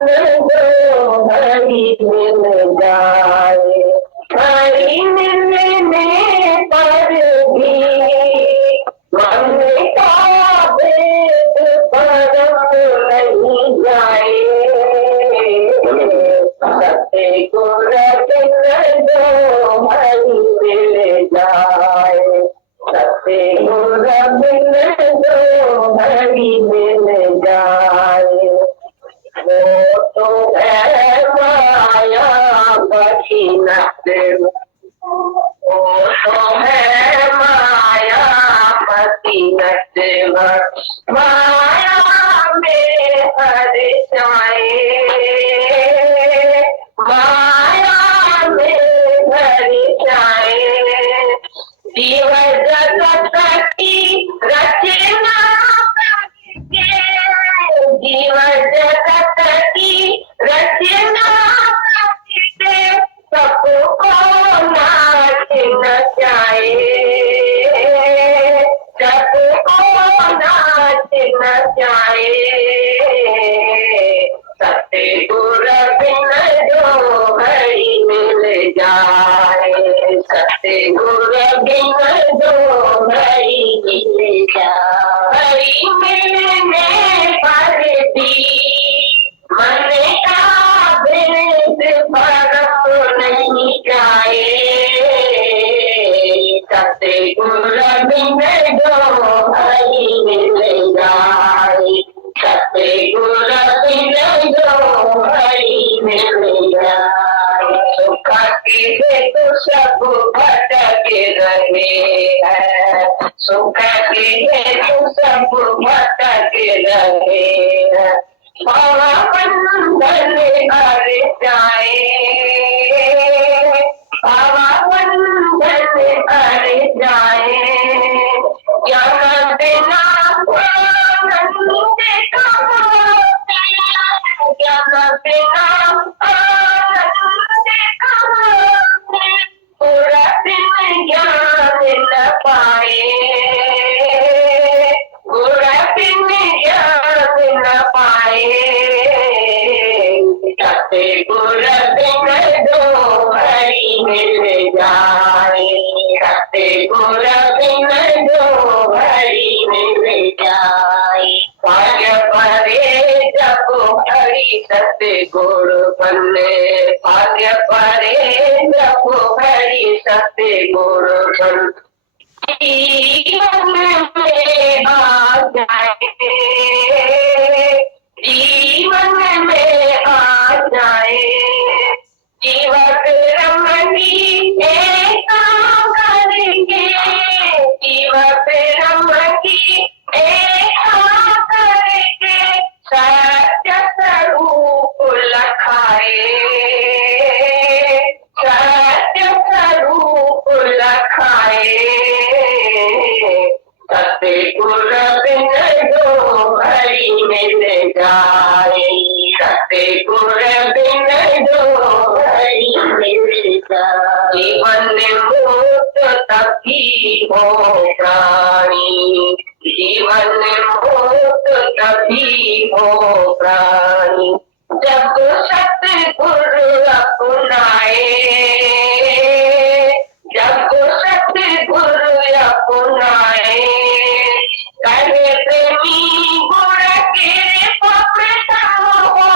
जो हरि मिल जाए, हरि मिलने पर भी मन का भेद भरम नहीं जाए। सत्य गुर बिन जो हरि मिल जाए, सत्य गुर बिन जो हरि मिल जाए। वो तो है माया बचीनत, वो तो है माया बचीनत, माया में हर जाए, माया में हर जाए। जीव जगत की रचना करके, जीव जगत की रचना करके सबको नाच नचाए, सबको नाच नचाए। सत्य गुर बिन जो हरि मिल जाए, सत्य गुर बिन जो हरि मिल जाए। हरि मिलने पर भी मन का भेद भरम नहीं जाए। सत्य गुर बिन जो हरि मिल जाए, सत्य गुर बिन जो हरि मिल जाए। सुख के हेतु सब भटक रहे हैं, सुख के हेतु सब भटक रहे हैं। पावन हर जाए, पावन हर जाए। ज्ञान बिना आनंद कहाँ, ज्ञान बिना आनंद कहाँ, पूरा दिन ज्ञान न पाए, पूरा दिन ज्ञान न पाए। सत्य गुर बिन जो हरि मिल जाए, सत्य गुर बिन जो हरि मिल जाए। भाग्य परे जब हरि सत्य गुर बने, भाग्य परे जब हरि सत्य गुर बन, जीवन में आ जाए, जीवन में आ जाए। जीवक रमणी एका करके, जीवक रमणी एका करके सत्य स्वरूप लखाए, सत्य स्वरूप लखाए। सत्य गुर बिन जो हरि मिल जाए, सत्य गुर बिन जो हरि मिल जाए। जीवन मुक्त तभी हो प्राणी, जीवन मुक्त तभी हो प्राणी, जब सतगुरु अपनाए, जब सतगुरु अपनाए। करे प्रेमी गुण कृपा प्रसन्न हो,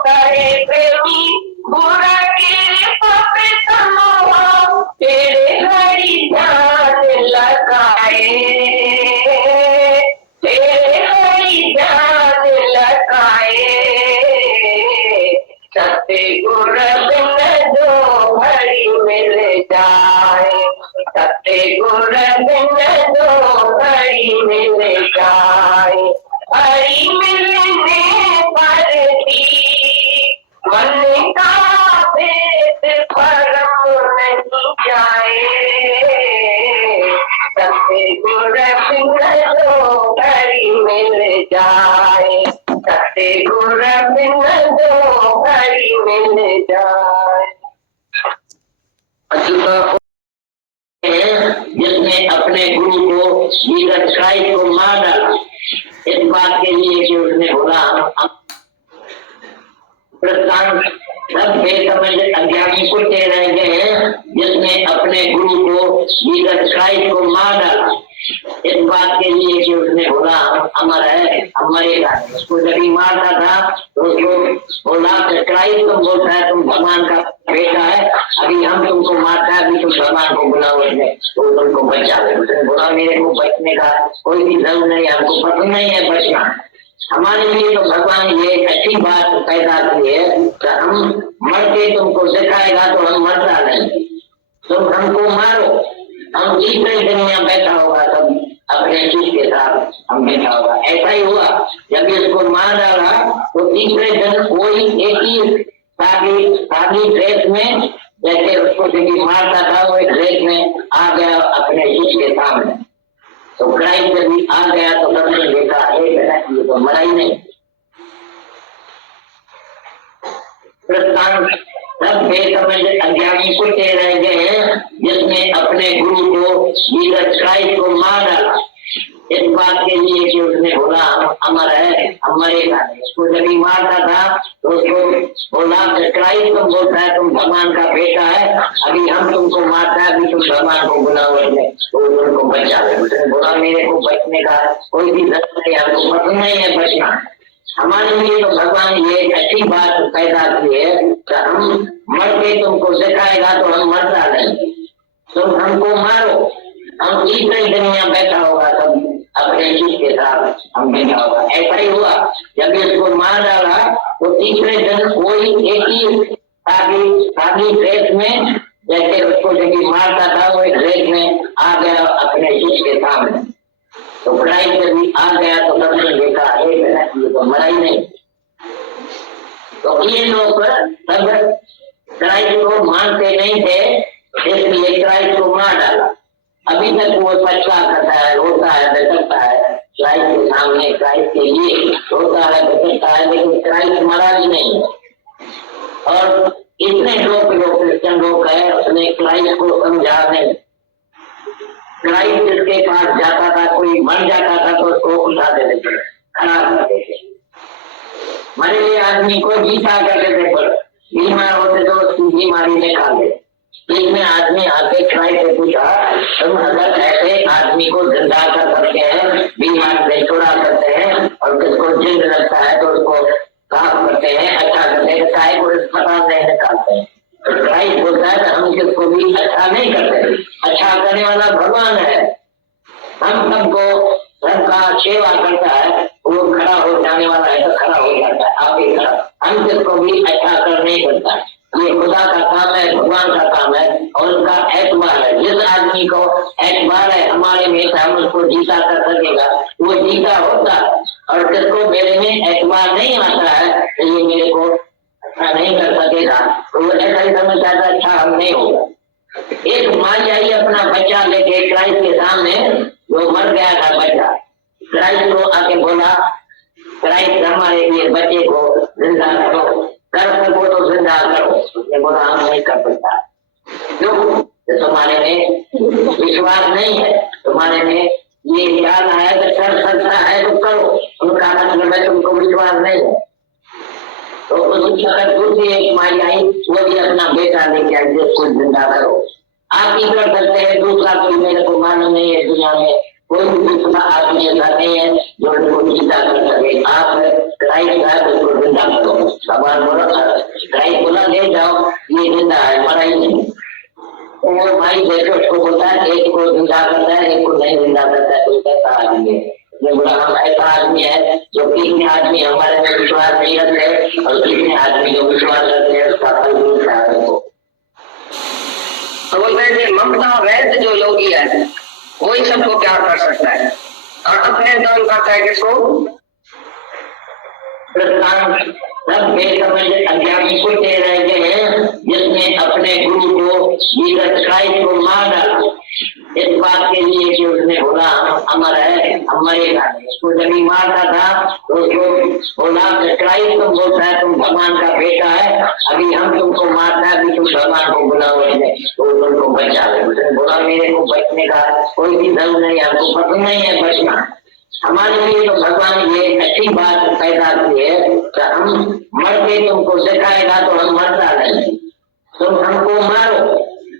करे प्रेमी गुण कृपा प्रसन्न हो, तेरे हरि ध्यान लगाए, तेरे हरि ध्यान लगाए। सत्य गुर बिन जो हरि मिल जाए, सत्य गुर बिन जो हरि मिल जाए। हरि मिलने पर भी मन का भेद भरम नहीं जाए। सत्य गुर बिन जो हरि मिल जाए, सत्य गुर बिन जो हरि मिल जाए। जिसने अपने गुरु को जीसस क्राइस्ट को माना, इस बात के लिए कि उसने बोला प्रस्थान सब बेसमझ अज्ञानी कुत्ते रह गए हैं, जिसने अपने गुरु को जीसस क्राइस्ट को मार डाला इस बात के लिए कि उसने बोला हम अमर है, हम मरेगा। उसको जब ही मारता था तो उसको बोला क्राइस्ट तुम बोलता है तुम भगवान का बेटा है, अभी हम तुमको मारता है, अभी तुम भगवान को बुलाओ, उसने तो तुमको बचा ले। उसने बोला मेरे को बचने का कोई भी जरूर नहीं, हमको पसंद नहीं है बचना। हमारे लिए तो भगवान ये एक अच्छी बात पैदा की है कि हम मर के तुमको दिखाएगा तो हम मरता नहीं, तुम हमको मारो, हम तीसरे दिन में बैठा होगा तब अपने चीज के साथ हम बैठा होगा। ऐसा ही हुआ, जब इसको मार डाला तो तीसरे दिन कोई एक ही सादी ड्रेस में, जैसे उसको जब मारता था वो एक ड्रेस में आ गया अपने चीज के सामने। तो क्राइस्ट जब आ गया तो सबने देखा ये तो मरा ही नहीं। प्रस्थान सब बेसमझ अज्ञानी कुत्ते रह गए हैं, जिसने अपने गुरु को जीसस क्राइस्ट को मार डाला इस बात के लिए कि उसने बोला हम अमर है, हम मरेगा। उसको जब ही मारता था तो उसको बोला क्राइस्ट तुम बोलता है तुम भगवान का बेटा है, अभी हम तुमको मारता है, अभी तुम भगवान को बुलाओ, तो तुमको बचा ले। उसने बोला मेरे को बचने का कोई भी जरूरत नहीं, हमको पसंद नहीं है बचना। हमारे लिए तो भगवान ये एक अच्छी बात पैदा की है कि हम मर के तुमको दिखाएगा तो हम मरता नहीं, तुम हमको मारो, हम तीसरे दिन में बैठा होगा तब अपने चीज के साथ हम बैठा होगा। ऐसा ही हुआ, जब इसको मार डाला तो तीसरे दिन कोई एक ही सादी ड्रेस में, जैसे उसको जब मारता था वो एक ड्रेस में आ गया अपने चीज के सामने। तो क्राइस्ट जब आ गया तो सबने देखा ये तो मरा ही नहीं। तो ये लोग सब क्राइस्ट को मानते नहीं थे, इसलिए क्राइस्ट को मार डाला। अभी तक वो पछता करता है, रोता है, बेचता है क्राइस्ट के सामने, क्राइस्ट के लिए रोता है, बेचता है, लेकिन क्राइस्ट मरा भी नहीं। और इतने लोग क्रिश्चियन लोग है, उसने क्राइस्ट को समझा नहीं। क्राइस्ट जिसके पास जाता था, कोई मर जाता था तो उसको उठा देते थे, खड़ा करते थे, मरे हुए आदमी को जीता करते थे, पर बीमार होते तो उसकी बीमारी निकाल दे। इसमें आदमी आके क्राइस्ट से पूछा तुम अगर ऐसे आदमी को जिंदा कर सकते हैं, बीमार से छुड़ा सकते हैं और किसको जिंद लगता है तो उसको काम करते हैं, अच्छा करते हैं, चाहे को अस्पताल नहीं निकालते हैं। तो क्राइस्ट बोलता है हम किसको भी अच्छा नहीं करते, अच्छा करने वाला भगवान है, हम सबको सबका सेवा करता है, वो खड़ा हो जाने वाला है तो खड़ा हो जाता है आपके खड़ा, हम किसको भी अच्छा कर नहीं करता। ये खुदा का काम है, भगवान का काम है और उसका एतबार है। जिस आदमी को एतबार है हमारे में हम उसको जीता कर सकेगा, वो जीता होता। और जिसको मेरे में एतबार नहीं आता है तो ये मेरे को अच्छा नहीं कर सकेगा, तो वो ऐसा ही समझता है अच्छा हम नहीं होगा। एक माँ चाहिए अपना बच्चा लेके क्राइस्ट के सामने, वो मर गया था बच्चा, क्राइस्ट को आके बोला क्राइस्ट हमारे लिए बच्चे को जिंदा करो, कर सको तो जिंदा करो। उसने बोला हम नहीं कर सकता, क्यों? तुम्हारे में विश्वास नहीं है, तुम्हारे में ये ख्याल आया कि कर सकता है तो करो, उनका मतलब है तुमको विश्वास नहीं है। तो उसकी दूसरी एक माई आई, वो भी अपना बेटा लेके आई जिसको जिंदा करो। आप ही कर सकते हैं, दूसरा कोई मेरे को मालूम नहीं है, दुनिया में कोई भी दूसरा आदमी ऐसा नहीं है जो उनको जिंदा कर सके। आप क्राइस्ट है तो उसको जिंदा करो। भगवान बोला क्राइस्ट बोला ले जाओ, ये जिंदा है, मरा ही नहीं। तो वो भाई जैसे उसको बोलता है एक को जिंदा करता है, एक को नहीं जिंदा करता है, तो कैसा आदमी है? बोला हम ऐसा आदमी है जो कितने आदमी हमारे में विश्वास नहीं रखते और कितने आदमी जो विश्वास रखते हैं उसका फल मिलता है उनको। तो बोलते हैं ममता वैध जो योगी है वही सबको प्यार कर सकता है और अपने दान करता है किसको? प्रस्थान सब बेसमझ अज्ञानी कुत्ते रह गए हैं, जिसने अपने गुरु को जीसस क्राइस्ट को मार डाला इस बात के लिए कि उसने बोला हम अमर है, हम मरेगा। उसको जब ही मारता था तो उसको बोला क्राइस्ट तुम बोलता है तुम भगवान का बेटा है, अभी हम तुमको मारता है, अभी तुम भगवान को बुलाओ, तो तुमको बचा ले। उसने बोला मेरे को बचने का कोई भी जरूर नहीं, हमको पसंद नहीं है बचना। हमारे लिए तो भगवान ये अच्छी बात पैदा की है कि हम मर के तुमको सिखाएगा तो हम मरता नहीं, तुम हमको मारो,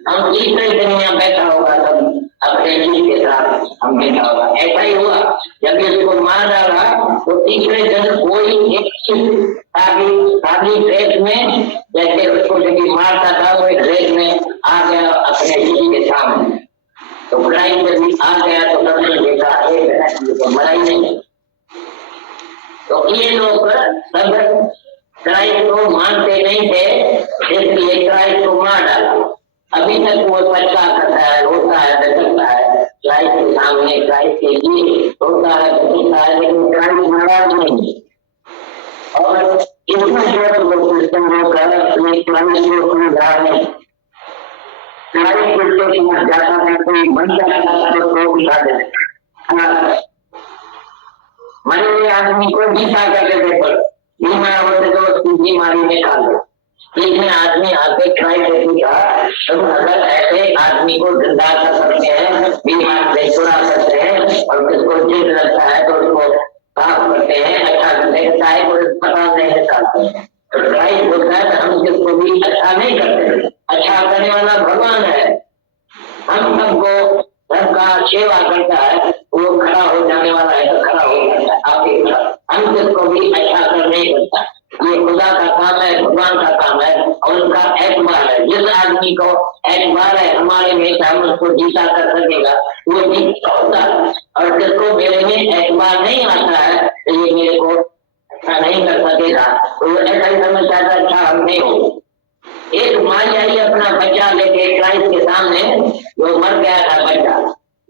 हम तीसरे दिन यहाँ बैठा होगा तब अपने चीज के साथ हम बैठा होगा। ऐसा ही हुआ, जब इसको मार डाला तो तीसरे दिन कोई एक शादी ड्रेस में, जैसे उसको जब मारता था वो एक ड्रेस में आ गया अपने चीज के सामने, तो क्राइस्ट जब आ गया तो सबने देखा तो मरा ही नहीं। तो ये लोग सब क्राइस्ट को मानते नहीं थे, इसलिए क्राइस्ट को मार डाला। अभी तक वो पछता करता है, रोता है, दटकता है क्राइस्ट के सामने, क्राइस्ट के लिए रोता है, दटकता है, लेकिन क्राइस्ट नाराज नहीं। और इतना लोग क्रिश्चियन लोग अपने क्राइस्ट को समझा नहीं, क्राइस्ट को समझ जाता है, कोई बन जाता है तो उठा देते, मरे हुए आदमी को जीता करके देखो, बीमार होते तो उसकी बीमारी में खा लो। इसमें आदमी आके ट्राई करती था, तो अगर ऐसे आदमी को जिंदा कर सकते हैं, बीमार से छुड़ा सकते हैं और किसको जिद लगता है तो उसको साफ करते हैं, अच्छा करते हैं, चाहे वो पता नहीं निकालते हैं। तो ट्राई बोलता है हम किसको भी अच्छा नहीं करते, अच्छा करने वाला भगवान है, हम सबको सबका सेवा करता है, वो खड़ा हो जाने वाला है तो खड़ा हो जाता है आपके खड़ा, हम किसको भी अच्छा कर नहीं करता। ये खुदा का काम है, भगवान का काम है और उनका एतबार है। जिस आदमी को एतबार है हमारे में हम उसको जीता कर सकेगा वो जीता होता है, और जिसको मेरे में एतबार नहीं आता है तो ये मेरे को अच्छा नहीं कर सकेगा, तो ऐसा ही समझता था अच्छा हम नहीं हो। एक माँ आई अपना बच्चा लेके क्राइस्ट के सामने, जो मर गया था बच्चा,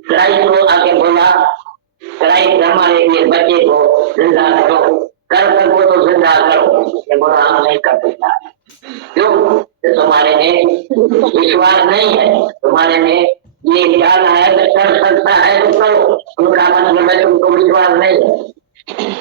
क्राइस्ट को आके बोला, क्राइस्ट हमारे लिए बच्चे को जिंदा करो, कर सको तो जिंदा करो। ये बोला हम नहीं कर सकता, क्यों? तुम्हारे में विश्वास नहीं है, तुम्हारे में ये ख्याल है तो कर सकता है तो करो, उनका मतलब है तुमको विश्वास नहीं है।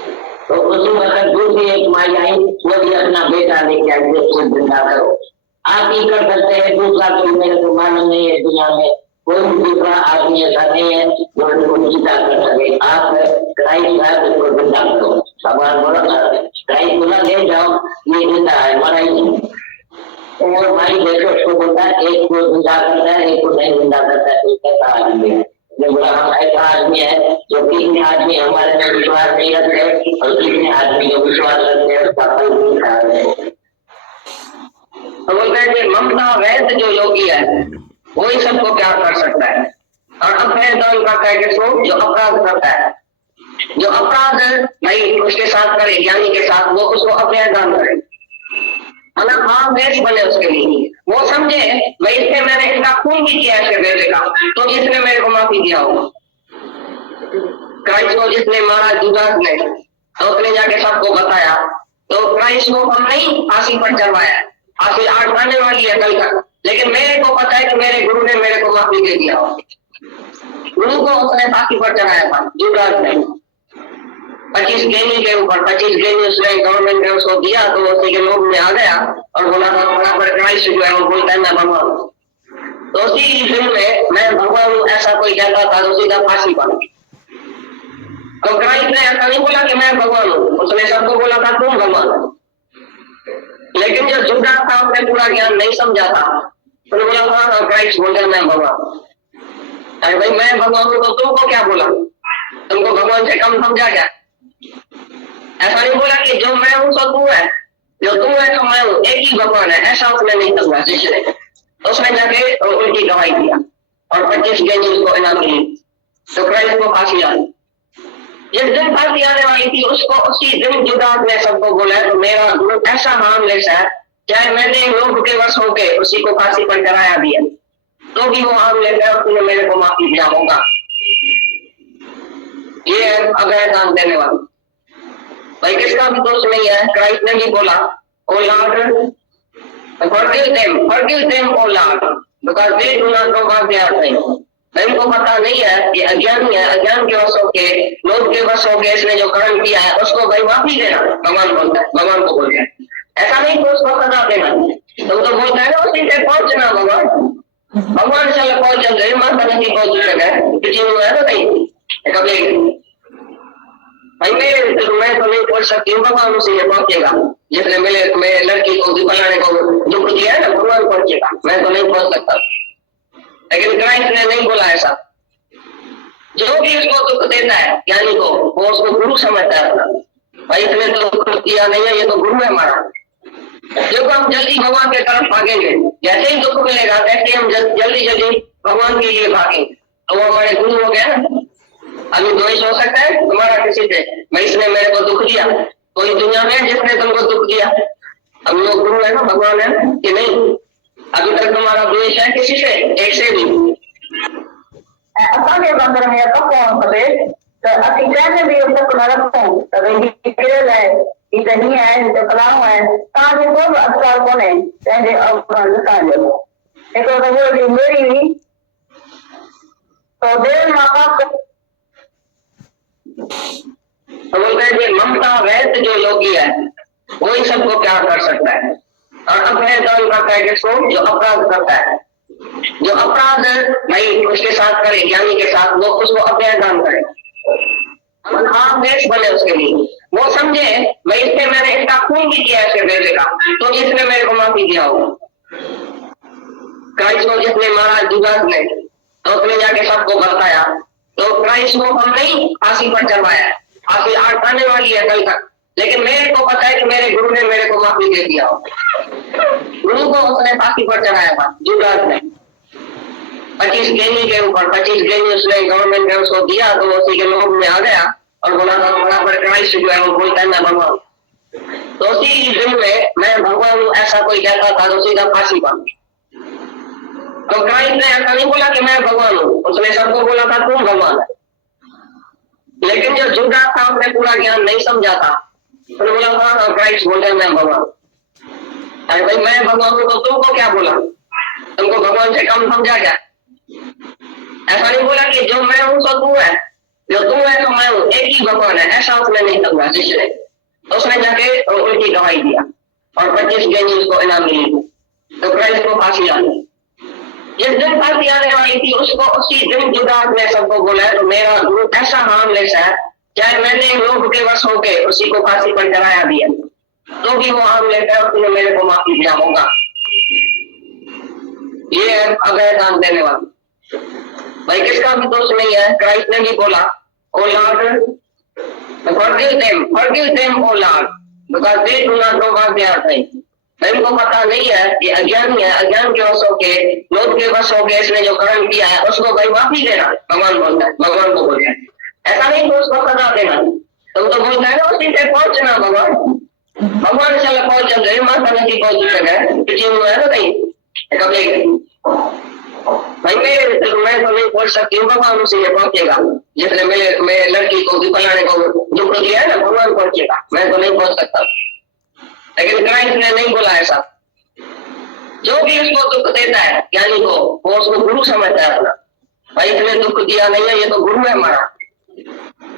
तो उसी वक्त दूसरी एक माँ आई, वो भी अपना बेटा लेके आई, उसको जिंदा करो। आप ही कर सकते हैं, दूसरा कोई मेरे को मालूम नहीं है, दुनिया में कोई दूसरा आदमी ऐसा नहीं है जो उसको जीता कर सके। आप क्राइस्ट है उसको जिंदा करो। भगवान बोला क्राइस्ट बोला ले जाओ, ये जिंदा है, मरा ही नहीं। और भाई देखो उसको बोलता है एक को जिंदा करता है, एक को नहीं जिंदा करता है, तो कैसा आदमी है? जो बोला हम ऐसा आदमी है जो कितने आदमी हमारे में विश्वास नहीं रखते और कितने आदमी जो विश्वास रखते हैं उसका फल नहीं खा रहे। तो बोलते हैं कि ममता वैध जो योगी है वही सबको प्यार कर सकता है, और अपने दान करता है किसको? जो अपराध करता है। जो अपराध भाई उसके साथ करे, ज्ञानी के साथ, वो उसको अपने दान करे, मतलब हाँ वेश बने उसके लिए। वो समझे भाई इससे मैंने इसका खून भी किया इसके बेटे का, तो इसने मेरे को माफी दिया होगा। क्राइस्ट को जिसने मारा जुदास ने, तो उसने जाके सबको बताया, तो क्राइस्ट को हम नहीं फांसी पर चढ़वाया, फांसी आठ आने वाली है कल तक, लेकिन मेरे को पता है कि मेरे गुरु ने मेरे को माफी दे दिया हो। गुरु को उसने फांसी पर चढ़ाया था जुदास ने, 25 गेनी के ऊपर 25 गेनी उसने गवर्नमेंट ने उसको दिया, तो उसी के लोग में आ गया और बोला था बड़ा पर क्राइस्ट जो है वो बोलता है मैं भगवान हूँ। तो उसी फिल्म में मैं भगवान हूँ ऐसा कोई कहता था तो सीधा फांसी पर। तो क्राइस्ट ने ऐसा नहीं बोला कि मैं भगवान हूँ, उसने सबको बोला था तुम भगवान हो। लेकिन जो जुड़ा था उसने पूरा ज्ञान नहीं समझा था, उसने बोला था क्राइस्ट बोल रहा मैं भगवान। अरे भाई मैं भगवान हूँ तो तुमको क्या बोला? तुमको भगवान से कम समझा क्या? ऐसा नहीं बोला कि जो मैं हूँ तो तू है, जो तू है तो मैं हूँ, एक ही भगवान है, ऐसा उसने नहीं समझा शिष्य ने। तो उसने जाके उल्टी गवाही दिया और 25 गेनी उसको इनाम मिली। तो क्राइस्ट को फांसी आ गई। जिस दिन फांसी आने वाली थी उसको उसी दिन जुदास ने सबको बोला तो मेरा गुरु ऐसा हार्मलेस है, चाहे मैंने लोग के वश होके उसी को फांसी पर चढ़ाया भी है तो भी वो हार्मलेस है, उसने मेरे को माफी दिया होगा। ये है अगर दान देने वाला। भाई किसका भी दोष नहीं है, क्राइस्ट ने भी बोला O Lord forgive them O Lord because they do not know what they are saying। इनको पता नहीं है कि अज्ञानी है, अज्ञान के वश होके लोग के वश होके इसने जो कर्म किया है उसको भाई माफी देना। भगवान बोलता है, भगवान को बोलता है, ऐसा नहीं कि उसको सजा देना। तो बोलता है ना उसी से पहुंचना भगवान से पहुंच जाए, माता नहीं पहुंच सके किसी में है ना कहीं कभी। भाई मैं तो नहीं पहुंच सकती हूँ, भगवान उसे ये पहुंचेगा। जिसने मेरे लड़की को फलाने को दुख दिया है ना, भगवान पहुंचेगा, मैं तो नहीं पहुंच सकता। लेकिन क्राइस्ट ने नहीं बोला ऐसा। जो भी उसको दुख देता है ज्ञानी को, वो उसको गुरु समझता है अपना। भाई इसने तो दुख किया नहीं है, ये तो गुरु है हमारा। जब हम जल्दी भगवान की तरफ भागेंगे, जैसे ही दुख मिलेगा वैसे हम जल्दी जल्दी भगवान के लिए भागेंगे, तो वो हमारे गुरु हो गया ना। अभी द्वेष हो सकता है तुम्हारा किसी से, भाई इसने मेरे को दुख दिया, कोई दुनिया में जिसने तुमको दुख दिया, अब लोग गुरु है ना, भगवान है कि नहीं? अभी तक तुम्हारा द्वेष है किसी से, एक से भी? असांजे बंदर में कौन खपे त असीं कंहिंखे बि दुख न रखूं त भई हीउ किरियल आहे, हीउ त हीअं आहे, हीउ त फलाणो आहे। तव्हांखे को बि अधिकार कोन्हे पंहिंजे अवगुण ॾिसण जो। हिकिड़ो त उहो मेरी हुई तो देर मां पाप तो बोलते हैं कि ममता रहित जो योगी है वही सबको प्यार कर सकता है, और अपने दान करता है किसको? जो अपराध करता है। जो अपराध भाई उसके साथ करे, ज्ञानी के साथ, वो उसको अभय दान करे, हाँ देश बने उसके लिए। वो समझे भाई इससे मैंने इसका खून भी किया ऐसे बेटे का, तो इसने मेरे को माफी दिया हो। क्राइस्ट को जिसने मारा जुदास ने, तो उसने जाके सबको बताया, तो क्राइस्ट को हम नहीं फांसी पर चढ़वाया, फांसी आग आने वाली है कल तक, लेकिन मेरे को पता है कि मेरे गुरु ने मेरे को माफी दे दिया हो। गुरु को उसने फांसी पर चढ़ाया था जुदास ने, 25 गेनी के ऊपर 25 गेनी उसने गवर्नमेंट ने उसको दिया, तो उसी के लोग में आ गया और बोला था बड़ा पर क्राइस्ट जो है वो बोलता है मैं भगवान। तो उसी दिन में मैं भगवान हूँ ऐसा कोई कहता था तो सीधा फांसी पर। तो क्राइस्ट ने ऐसा नहीं बोला कि मैं भगवान हूँ, उसने सबको बोला था तुम भगवान है। लेकिन जो जुदा था उसने पूरा ज्ञान नहीं समझा था, उसने बोला था क्राइस्ट बोल रहे मैं भगवान। अरे भाई मैं भगवान हूँ तो तुमको क्या बोला? तुमको भगवान से कम समझा क्या? ऐसा नहीं बोला कि जो मैं हूँ तो तू है, जो तू है तो मैं हूँ, एक ही भगवान है, ऐसा उसने नहीं समझा शिष्य ने। तो उसने जाके उल्टी गवाही दिया और 25 गेनी उसको इनाम मिली। तो क्राइस्ट को फांसी आ गई। जिस दिन फांसी आने वाली थी उसको उसी दिन जुदास ने सबको बोला है तो मेरा गुरु ऐसा हार्मलेस है, चाहे मैंने लोग के वश होके उसी को फांसी पर चढ़ाया दिया तो भी वो हार्मलेस है, उसने मेरे को माफी दिया होगा। ये है अभय दान देने वाला। भाई किसका भी दोष नहीं है। क्राइस्ट ने भी बोला O Lord forgive them O Lord because they do not know what they are doing। इनको पता नहीं है, ये अज्ञानी है, अज्ञान के वश होके, लोभ के वश होके इसने जो कर्म किया है उसको भाई माफी देना भगवान बोलता है, भगवान को बोलता है। ऐसा नहीं तो उसको सजा देना। तुम तो बोलता है ना उसी से पहुंचना भगवान, भगवान से पहुंच गए, माता नहीं पहुंच सके पिछले हुआ है ना कहीं कभी। भाई मैं तो नहीं पहुंच सकती हूँ, भगवान उसे ये पहुंचेगा। जिसने मेरे लड़की को फलाने को दुख दिया है ना, भगवान पहुंचेगा, मैं तो नहीं पहुंच सकता। लेकिन क्राइस्ट ने नहीं बोला ऐसा। जो भी उसको दुख देता है ज्ञानी को, वो उसको गुरु समझता है अपना। भाई इसने दुख दिया नहीं है, ये तो गुरु है हमारा।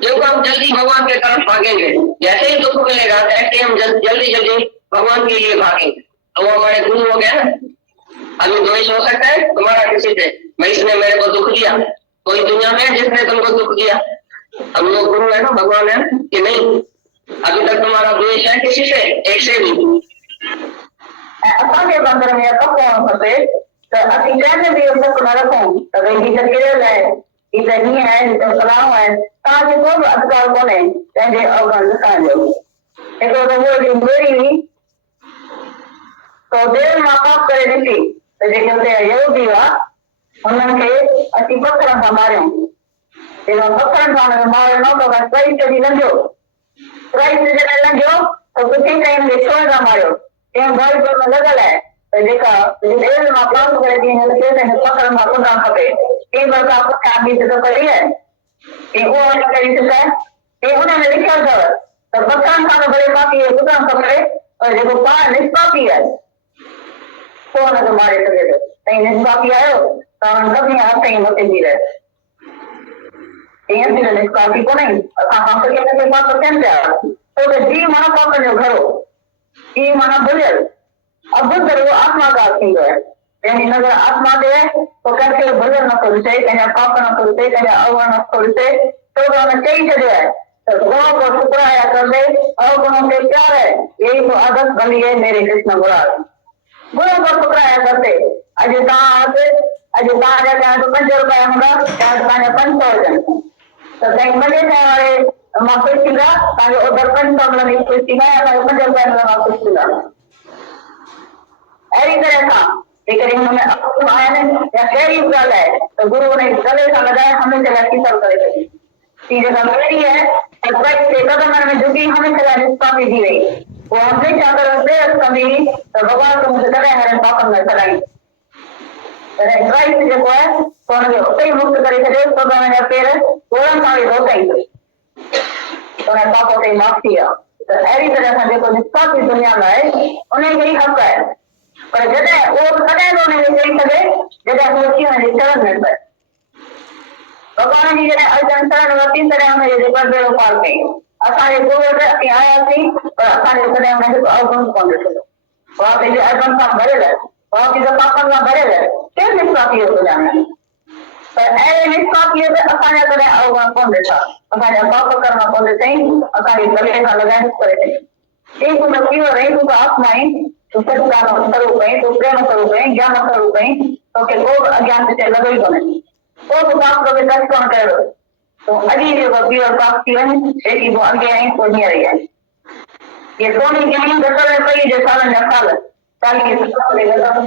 जब हम जल्दी भगवान की तरफ भागेंगे, जैसे ही दुख मिलेगा वैसे हम जल्दी जल्दी भगवान के लिए भागेंगे, तो वो हमारे गुरु हो गया ना। अभी द्वेष हो सकता है तुम्हारा किसी से, भाई इसने मेरे को दुख दिया, कोई दुनिया में जिसने तुमको दुख दिया, अब लोग गुरु है ना, भगवान है कि नहीं? अभी तक तुम्हारा द्वेष है किसी से, एक से भी? असांजे बंदर में कौन खपे त असीं कंहिंखे बि दुख न रखूं त भई हीउ त किरियल आहे, हीउ त हीअं आहे, हीउ त फलाणो आहे। तव्हांखे को बि अधिकार कोन्हे पंहिंजे अवगुण ॾिसण जो। हिकिड़ो त उहो मेरी हुई तो देर मां पाप करे ॾिसी त जेके हुते यहूदी हुआ हुननि खे असीं पत्थरनि सां मारियूं। जेको पत्थरनि सां हुनखे मारियो न त क्राइस्ट बि लंघियो। क्राइस्ट जॾहिं लंघियो त पुछी कई हुनखे छो था मारियो? कंहिं बाइबल में लॻल आहे त जेका देर मां पाप करे थी हुनखे पत्थरनि सां कुटणु खपे। कंहिं ॿ खां पुठियां ॿी त कई आहे की उहो न करे सघे, की हुन में लिखियल अथव त पत्थरनि सां त भले पापी कुटणु खपे, पर जेको पाण निष्पापी आहे तो हुनखे मारे सघे थो। ऐं निष्पापी आहियो त हुननि कभी हथ ई मटिजी रहे। ईअं थी निष्पापी कोन्हे, असां पाप खे पाप थियनि पिया। तो जी माना पाप जो घरो, ई माना भुलियल, अबुद्ध वो आत्मा का थींदो आहे। जंहिंजी नज़र आत्मा ते आहे तो कंहिंखे भुलियल नथो ॾिसे, कंहिंजा पाप नथो ॾिसे, कंहिंजा अवगुण नथो ॾिसे। तो हुन चई छॾियो आहे तो गुणों को ठुकराया कर दे, अवगुणों से प्यार है, यही तो आदत बनी है मेरे कृष्ण मुरारी। गुणों को ठुकराया करते अजय जाके तो 5 रुपया होगा, 500 तो कहीं बने वाले वापस सीधा ताकि उधर 500 नहीं कुछ सीधा या 5 रुपया में वापस सीधा ऐसी तरह था। लेकिन उन्होंने अब आया नहीं या कैरी गल है तो गुरु ने गले का लगाया, हमें चला कीर्तन करे चीजें का मेरी है कदम में झुकी, हमें चला रिश्ता भी दी गई वो हमसे चाहते कभी तो भगवान को मुझे करे हरण पापन में चलाई क्राइस्ट जो है कौन के उसे मुक्त करे थे तो मैंने फिर गोरम सारी होता ही तो मैं पापों से माफ किया। तो ऐसी तरह से देखो निष्ठा की दुनिया में उन्हें यही हक है, पर जगह वो कदे उन्हें यही सके जगह सोची है चरण में पर भगवान जी जगह अर्जन चरण में 3 तरह में जगह पर बेरो पाल के असारे गुरु से अपनी आया थी और असारे कदे उन्हें अवगुण कौन दे वहां पे अर्जन का भरे है वहां की जो पापन में भरे है क्या निष्ठा की हो जाना पर ऐसे निष्ठा की तो असारे कदे अवगुण कौन देता असारे पाप कर्म कौन देते असारे गले का लगाए करे एक तो क्यों रही तो आत्मा ही तो सत्ता स्वरूप है तो प्रेम स्वरूप है ज्ञान स्वरूप है तो के को अज्ञान से लगई बने तो बाप को कष्ट कौन करो तो अजी जो भी और प्राप्ति है एक वो आगे आई तो नहीं रही है ये सोनी ज्ञान दसर है कई जो साल न साल साल के सब लेगा तो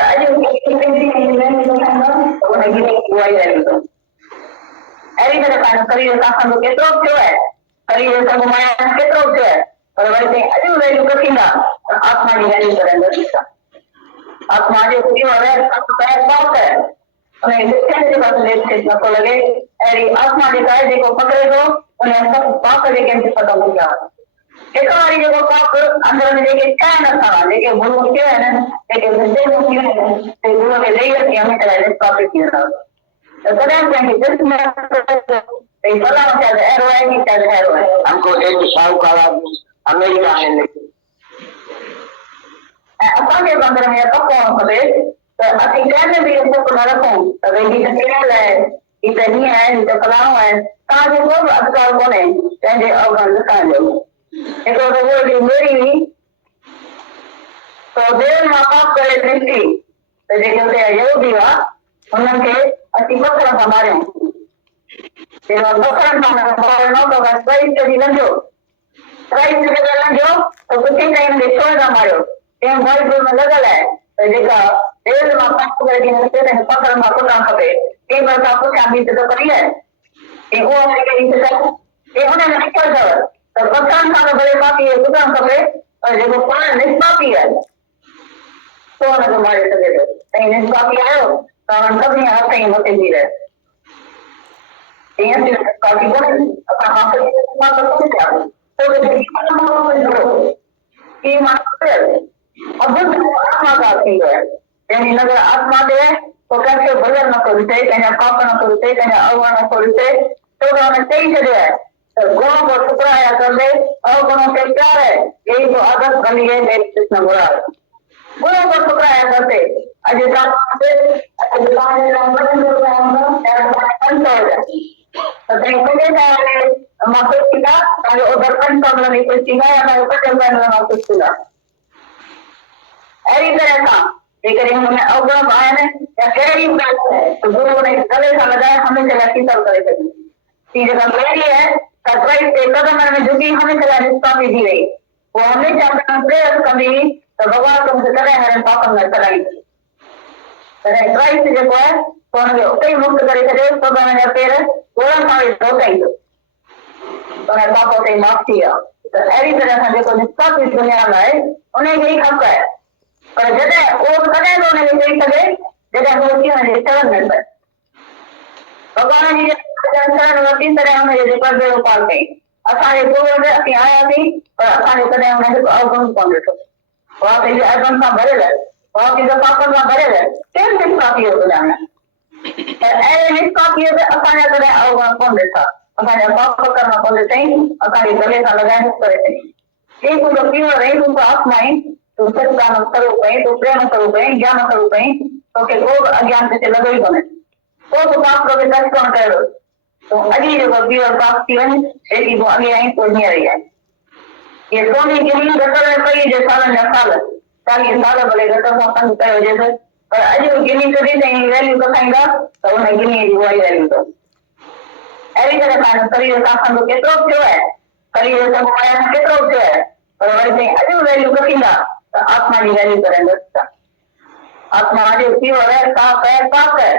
अजी की नहीं तो नहीं हुआ ही रहेगा ऐसी तरह का शरीर का हम केतरो क्यों है शरीर का घुमाया केतरो क्यों है पर वैसे अजू वे लोग किंगा आत्मा की वैल्यू करेंगे आत्मा जो क्यों है सब पैर बात है उन्हें कैसे बात लेते हैं को लगे ऐसी आत्मा जो है देखो पकड़े दो उन्हें सब पाप लेके पता हो गया एक बारी जो पाप अंदर में लेके क्या ना था लेके गुरु क्यों है ना लेके विद्या को क्यों है तो गुरु के ले करके हमें चला दे पाप किया था तो कदम कहेंगे जिसमें ये पता हो जाए एरो है कि क्या एरो है हमको एक साहूकार अमेरिका में लेके असांजे बंदर में तो कौन करे तो असी कहने भी इसको न रखूं तो वे भी तकेल है इते नहीं है इते फलाओ है ताजे को अधिकार कोने कहंदे अवगुण दिखांदो एक तो वो जो मेरी तो देव मां बाप करे दृष्टि तो जेके उते योगी हुआ उन्हनि खे असीं बखरनि सां मारियूं जेको बखरनि सां मारियो तो क्राइस्ट जी लंघियो क्राइस्ट जगह लंघियो तो कुझु टाइम ॾे छो न मारियो कंहिं बाइबल में लॻल है तो जेका देव मां पाप करे ॾींदे पकड़ मां कुटणु खपे कंहिं बार खां पुछां बि त करी है कि उहो कहिड़ी ये उन्हें निकल जाओ तो पकड़न खां भले पापी है कुटणु खपे पर जेको पाण निष्पापी है तो हुनखे मारे सघे थो ऐं निष्पापी आयो त हुननि सभिनी हथ ई मथे थी रहे ईअं निष्पापी कोन्हे असां मां त कोन थिया की मां अद्भुत आत्मा का थी है यानी नगर आत्मा दे तो कैसे भजन न करते कहीं पाप न करते कहीं अवगुण न करते तो उन्होंने सही छड़े है तो गुणों को ठुकराया कर दे अवगुणों से प्यार है यही तो आदत बनी है मेरे कृष्ण मुरारी। गुणों को ठुकराया करते अजय तो कहीं कुछ माफी सीधा उधर कंट्रोल नहीं कुछ सीधा या कुछ सीधा ऐसी तरह था लेकिन उन्होंने अवगुण आया ने या कैरी तो गुरु ने गले का लगाया, हमें चला कीर्तन करे सकी चीज का मेरी है सरप्राइज से कदम में झुकी, हमें चला रिश्ता भी दी गई वो हमें चाहते प्रेयर कभी तो भगवान तुमसे करे हरण पापन में चलाई क्राइस्ट जो है तो उन्हें उसे ही मुक्त करे थे तो मैंने फिर गोरम सारी होता ही तो मैं पापों से माफ किया। तो ऐसी तरह से देखो निष्ठा की दुनिया में उन्हें यही हक है, पर जगह वो कदे तो नहीं कही सके जगह सोची है चरण में पर भगवान जी चरण में 3 तरह उन्हें जैसे पर बेरो पाल के असारे गुरु ने असी आया थी और असारे कदे उन्हें अवगुण कौन देतो वहां पे अवगुण का भरे है वहां की जो पापन का भरे है केम निष्पापी हो जाना ऐसे निष्पापी है असारे कदे अवगुण कौन देता असारे पाप कर्म कौन देते असारे गले का लगाए करे थे एक तो क्यों रही तुमको आत्मा ही तो सत्ता स्वरूप है तो प्रेम स्वरूप है ज्ञान स्वरूप है तो के को अज्ञान से लगई बने तो बाप को कष्ट कौन करो तो अजी जो बी और पास थी वञे एॾी पोइ अॻे आई कोई नहीं रही है। ये सोनी गिनी घट में कई जे साल जा साल 40 साल भले घट सां कमु कयो हुजेसि पर अॼु गिनी कढी ताईं वैल्यू रखाईंदा त हुन गिनी जी उहा ई वैल्यू अथव। अहिड़ी तरह तव्हांजो शरीर सां असांजो केतिरो थियो आहे, शरीर सां माया सां केतिरो थियो आहे, पर वरी ताईं अॼु वैल्यू रखींदा त आत्मा जी वैल्यू करण था। आत्मा अॼु प्योर है, साफ़ है, पाक है,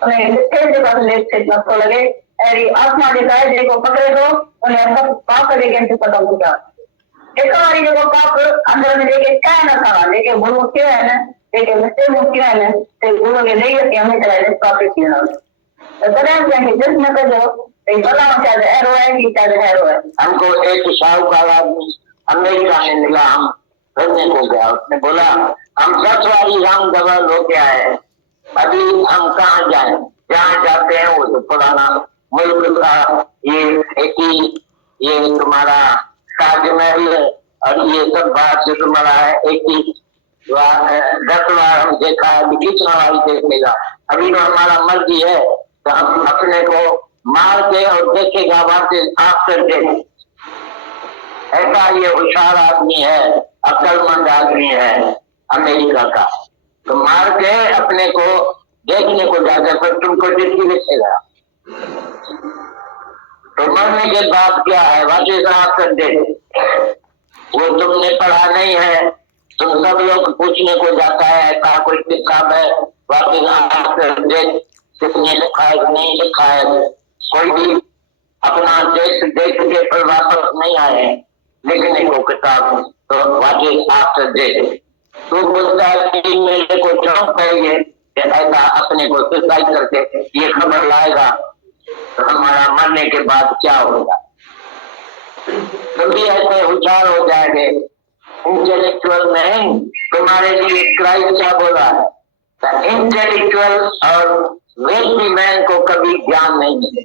उन्हें लिखे जेका लेख नथो लॻे अहिड़ी आत्मा जेका आहे जेको पकड़े थो उन सभु पाप जे कंहिं ख़तमु थी कया। हिकु वारी जेको पाप अंदर में जेके कया नथा जेके भुलूं थियूं आहिनि जेके मिस्टेकूं थियूं आहिनि ते गुरू खे ॾेई रखी हमेशह लाइ निष्पापित थी वेंदा। त तॾहिं बि कंहिंखे जिद न कजो भई भला शायदि अहिड़ो है कि शायद अहिड़ो है। हमको एक साहूकार आदमी अमेरिका में मिला, हम रहने को गया, उसने बोला हम 10 बारी राम दबल हो गया है, अभी हम कहाँ जाए, जहाँ जाते हैं वो तो पुराना मुल्क का ये तुम्हारा ताजमहल और ये सब बात जो तुम्हारा है 10 बार हम देखा है, अभी कितना बार देखेगा, अभी तो हमारा मर्जी है तो हम अपने को मार के और देखेगा वापस आफ्टर डेथ। ऐसा ये होशियार आदमी है, अक्लमंद आदमी है अमेरिका का, तो मार के अपने को देखने को जाकर पर तुमको जिंदगी लिखेगा, तो मरने के बाद क्या है वापस आफ्टर डेथ। वो तुमने पढ़ा नहीं है, तुम सब लोग पूछने को जाता है ऐसा कोई किताब है वापस आफ्टर डेथ किसने लिखा है नहीं लिखा है, कोई भी अपना देश देख के पर वापस नहीं आए लिखने को किताब, तो वापस आफ्टर डेथ। तो बोलता है कि मेरे को शौक है ये कि ऐसा अपने को सुसाइड करके ये खबर लाएगा तो हमारा मरने के बाद क्या होगा। तुम भी ऐसे होशियार हो जाएंगे, इंटेलेक्चुअल नहीं। तुम्हारे लिए क्राइस्ट क्या बोला है, इंटेलेक्चुअल और वेल्दी मैन को कभी ज्ञान नहीं मिले।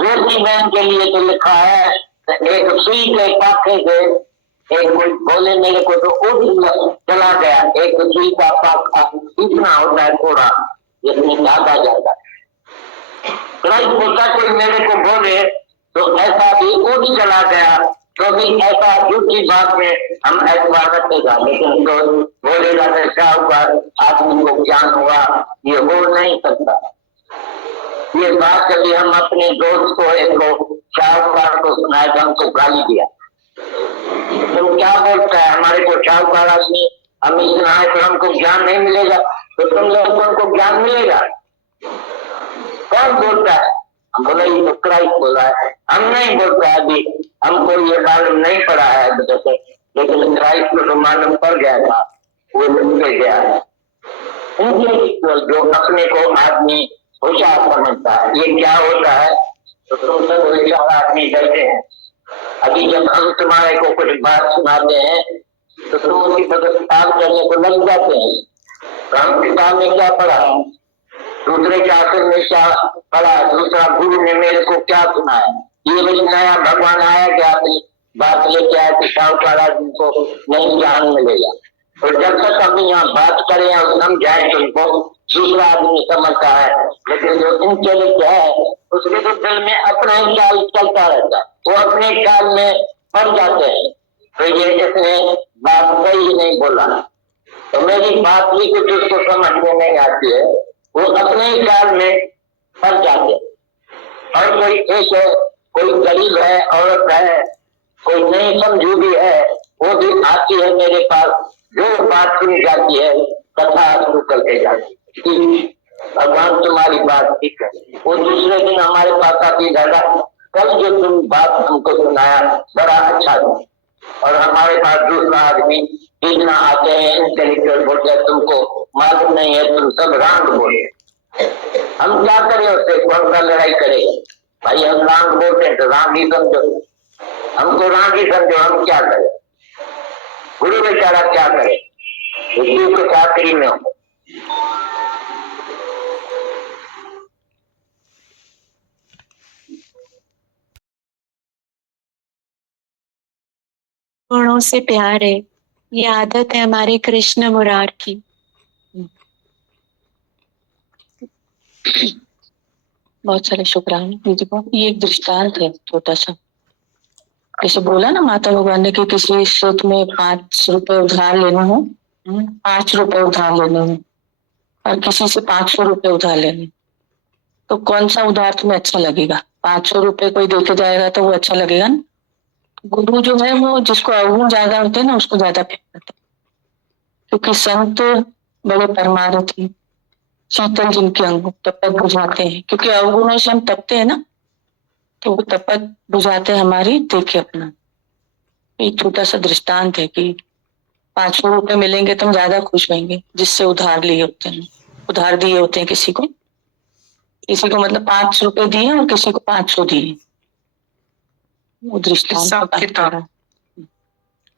वेल्दी मैन के लिए तो लिखा है एक सुई के पाखे से एक कोई बोले मेरे को तो उड़ चला गया, एक सुई का पाखा इतना होता है थोड़ा जिसमें ज्यादा जाता है। क्राइस्ट बोलता कोई मेरे को बोले तो ऐसा भी उड़ चला गया, तो भी ऐसा झूठी बात में हम ऐतबार रखेगा, लेकिन तो बोलेगा साहूकार आदमी को ज्ञान हुआ, ये हो नहीं सकता। ये बात कभी हम अपने दोस्त को एक साहूकार को सुनाए तो हमको गाली दिया, तुम क्या बोलता है हमारे को साहूकार आदमी हम इतना है तो हमको ज्ञान नहीं मिलेगा, तो तुम लोगों को ज्ञान मिलेगा। कौन बोलता है, हम बोला ये तो क्राइस्ट बोला है, हम नहीं बोलता है अभी, हमको ये मालूम नहीं पड़ा है बच्चे, लेकिन क्राइस्ट को तो मालूम पड़ गया था, वो लिख के गया है। जो अपने को आदमी होशियार समझता है, ये क्या होता है तो तुम सब होशियार आदमी डरते हैं। अभी जब हम तुम्हारे को कुछ बात सुनाते हैं तो तुम उसी पर काम करने को लग जाते हैं। तो हम किताब में क्या पढ़ा, दूसरे शास्त्र में क्या पढ़ा, दूसरा गुरु ने मेरे को क्या सुनाया, ये वही नया भगवान आया क्या अपनी बात लेके आया कि साहूकार आदमी को नहीं ज्ञान मिलेगा। और जब तक हम यहाँ बात करें और समझाए तुमको दूसरा आदमी समझता है, लेकिन जो इंटेलेक्ट है उसके तो दिल में अपना ही ख्याल चलता रहता है, वो अपने ख्याल में पड़ जाते हैं। तो ये इसने बात सही नहीं बोला, तो मेरी बात भी कुछ उसको समझ में नहीं आती है, वो अपने ही ख्याल में पड़ जाते हैं। और कोई गरीब है, औरत है, कोई नहीं समझू भी है, वो भी आती है मेरे पास, जो बात सुन जाती है कथा शुरू करके जाती है, भगवान तुम्हारी बात ठीक है। वो दूसरे दिन हमारे पास आती, दादा कल जो तुम बात हमको सुनाया बड़ा अच्छा था, और हमारे पास दूसरा आदमी इतना आते हैं इंटेलेक्चुअल बोलते हैं तुमको मालूम नहीं है, तुम सब रांग बोले। हम क्या करें उससे, कौन सा लड़ाई करेगा भाई, हम रांग बोलते हैं तो रांग ही समझो, हमको रांग ही समझो, हम क्या करें। गुरु बेचारा क्या करे, गुरु के चाकरी में हो। गुणों से प्यार है, ये आदत है हमारे कृष्ण मुरार की। बहुत सारे शुक्राने दीदी को। ये एक दृष्टांत है छोटा सा, जैसे बोला ना माता भगवान ने कि किसी स्रोत में 5 रुपए उधार लेना हो, 5 रुपए उधार लेने हो और किसी से 500 रुपए उधार लेने, तो कौन सा उधार तुम्हें अच्छा लगेगा? 500 रुपए कोई देके जाएगा तो वो अच्छा लगेगा ना। गुरु जो है वो जिसको अवगुण ज्यादा होते हैं ना उसको ज्यादा प्यार करते हैं, क्योंकि संत बड़े परमार्थी शीतल जिनके अंग तपत बुझाते हैं, क्योंकि अवगुणों से हम तपते हैं ना, तो वो तपत बुझाते हैं हमारी। देखिए अपना एक छोटा सा दृष्टांत है कि 500 रुपए मिलेंगे तो हम ज्यादा खुश होंगे जिससे उधार लिए होते हैं, उधार दिए होते हैं किसी को मतलब 5 रुपए दिए और किसी को 500 दिए। वो दृष्टांत की तरह,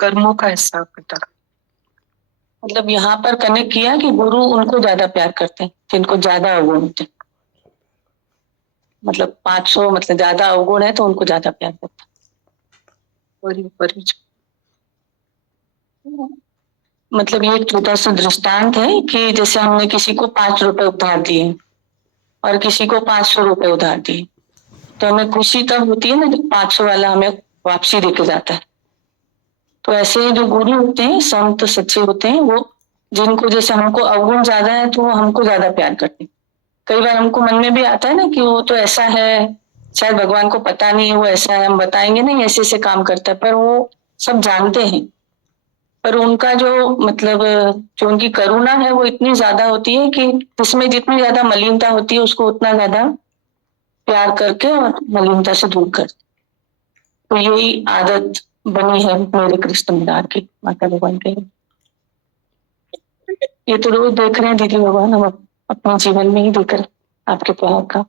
कर्मों का हिसाब की तरह। मतलब यहाँ पर कनेक्ट किया कि गुरु उनको ज्यादा प्यार करते हैं जिनको ज्यादा अवगुण होते हैं। मतलब 500 मतलब ज्यादा अवगुण है तो उनको ज्यादा प्यार करते हैं। मतलब ये एक छोटा सा दृष्टांत है कि जैसे हमने किसी को 5 रुपए उधार दिए और किसी को 500 रुपए उधार दिए, तो हमें खुशी तब होती है ना जब 500 वाला हमें वापसी देके जाता है। तो ऐसे जो गुरु होते हैं, संत सच्चे होते हैं, वो जिनको जैसे हमको अवगुण ज्यादा है तो वो हमको ज्यादा प्यार करते हैं। कई बार हमको मन में भी आता है ना कि वो तो ऐसा है, शायद भगवान को पता नहीं है वो ऐसा है, हम बताएंगे नहीं ऐसे ऐसे काम करता है, पर वो सब जानते हैं। पर उनका जो मतलब जो उनकी करुणा है वो इतनी ज्यादा होती है कि उसमें जितनी ज्यादा मलिनता होती है उसको उतना ज्यादा प्यार करके और मलिनता से दूर कर। तो यही आदत बनी है मेरे कृष्ण मुरार की, माता भगवान के। ये तो रोज देख रहे हैं दीदी भगवान, हम अपने जीवन में ही देख रहे आपके प्यार का।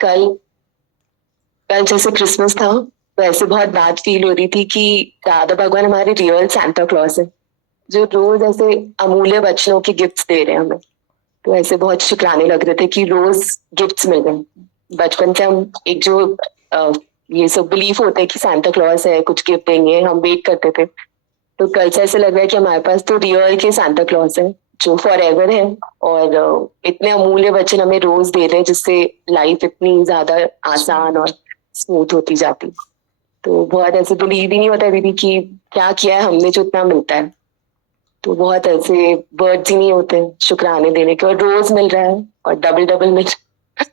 कल जैसे क्रिसमस था तो ऐसे बहुत बात फील हो रही थी कि राधा भगवान हमारे रियल सांता क्लॉज है, जो रोज ऐसे अमूल्य वचनों के गिफ्ट्स दे रहे हैं हमें। तो ऐसे बहुत शुक्राने लग रहे थे कि रोज गिफ्ट्स मिल रहे हैं। बचपन से हम एक जो ये सब बिलीफ होता है कि सांता क्लॉज है, कुछ गिफ्ट देंगे, हम वेट करते थे। तो कल से ऐसे लग रहा है कि हमारे पास तो रियल के सांता क्लॉज है जो फॉर एवर है, और इतने अमूल्य वचन हमें रोज दे रहे हैं जिससे लाइफ इतनी ज्यादा आसान और स्मूथ होती जाती। तो बहुत ऐसे बिलीव ही नहीं होता दीदी कि क्या किया है हमने जो इतना मिलता है। तो बहुत ऐसे वर्ड्स ही नहीं होते शुक्राने देने के, और रोज मिल रहा है और डबल डबल मिल रहा है।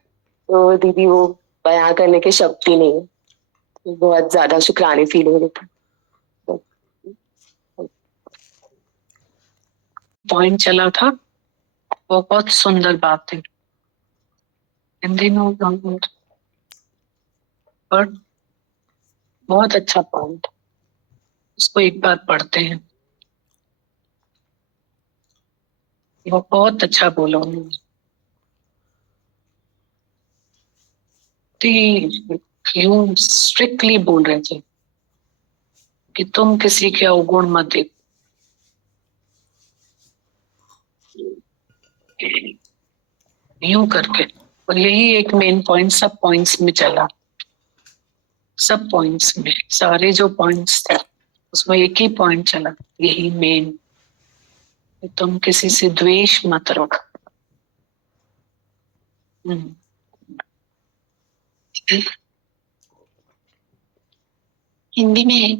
तो दीदी वो बयां करने के शब्द ही नहीं है। तो बहुत ज्यादा शुक्राने फील हो रहे थे। पॉइंट चला था वो बहुत सुंदर बात थी। इन दिनों पर बहुत अच्छा पॉइंट, इसको एक बार पढ़ते हैं। वो बहुत अच्छा बोला उन्होंने। यूं स्ट्रिक्टली बोल रहे थे कि तुम किसी के अवगुण मत देखो। यूं करके, और यही एक मेन पॉइंट सब पॉइंट्स में चला। सब पॉइंट्स में सारे जो पॉइंट्स थे उसमें एक ही पॉइंट चला, यही मेन, तुम किसी से द्वेष मत रखो। हिंदी में है।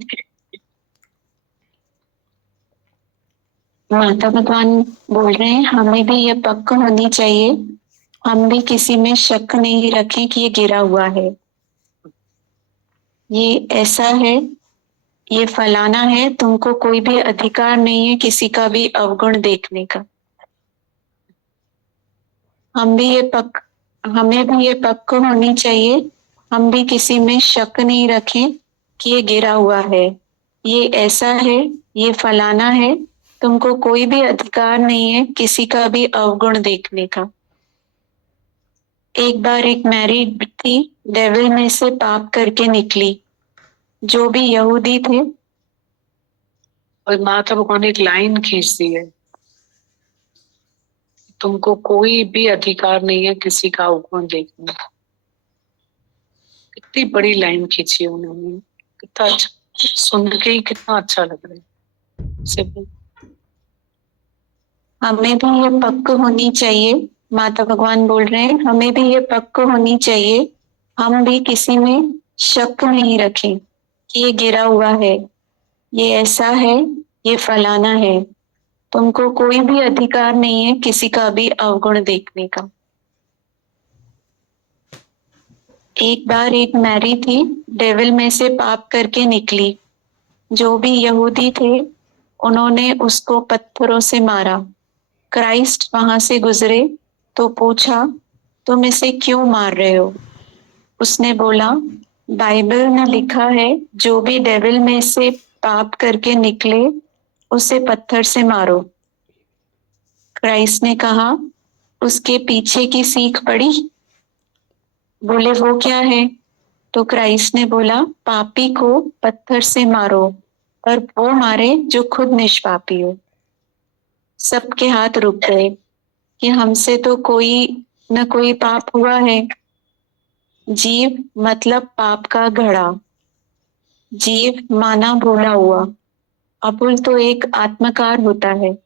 माता भगवान बोल रहे हैं हमें भी ये पक्का होनी चाहिए, हम भी किसी में शक नहीं रखें कि ये गिरा हुआ है, ये ऐसा है, ये फलाना है, तुमको कोई भी अधिकार नहीं है किसी का भी अवगुण देखने का। हमें भी ये पक्का होनी चाहिए, हम भी किसी में शक नहीं रखें कि ये गिरा हुआ है, ये ऐसा है, ये फलाना है, तुमको कोई भी अधिकार नहीं है किसी का भी अवगुण देखने का। एक बार एक मैरिड थी, डेविल में से पाप करके निकली, जो भी यहूदी थे। और माता भगवान ने एक लाइन खींच दी है, तुमको कोई भी अधिकार नहीं है किसी का अवगुण देखने का। कितनी बड़ी लाइन खींची उन्होंने, कितना अच्छा, सुन के ही कितना अच्छा लग रहा है। हमें भी ये पक्क होनी चाहिए, माता भगवान बोल रहे हैं, हमें भी ये पक्क होनी चाहिए, हम भी किसी में शक नहीं रखें कि ये गिरा हुआ है, ये ऐसा है, ये फलाना है। तुमको कोई भी अधिकार नहीं है किसी का भी अवगुण देखने का। एक बार एक मैरी थी, डेविल में से पाप करके निकली। जो भी यहूदी थे उन्होंने उसको पत्थरों से मारा। क्राइस्ट वहां से गुजरे तो पूछा, तुम इसे क्यों मार रहे हो? उसने बोला, बाइबल में लिखा है जो भी डेविल में से पाप करके निकले उसे पत्थर से मारो। क्राइस्ट ने कहा, उसके पीछे की सीख पढ़ी? बोले वो क्या है? तो क्राइस्ट ने बोला, पापी को पत्थर से मारो, पर वो मारे जो खुद निष्पापी हो। सबके हाथ रुक गए कि हमसे तो कोई न कोई पाप हुआ है। जीव मतलब पाप का घड़ा, जीव माना भोला हुआ। अपुल तो एक आत्मकार होता है,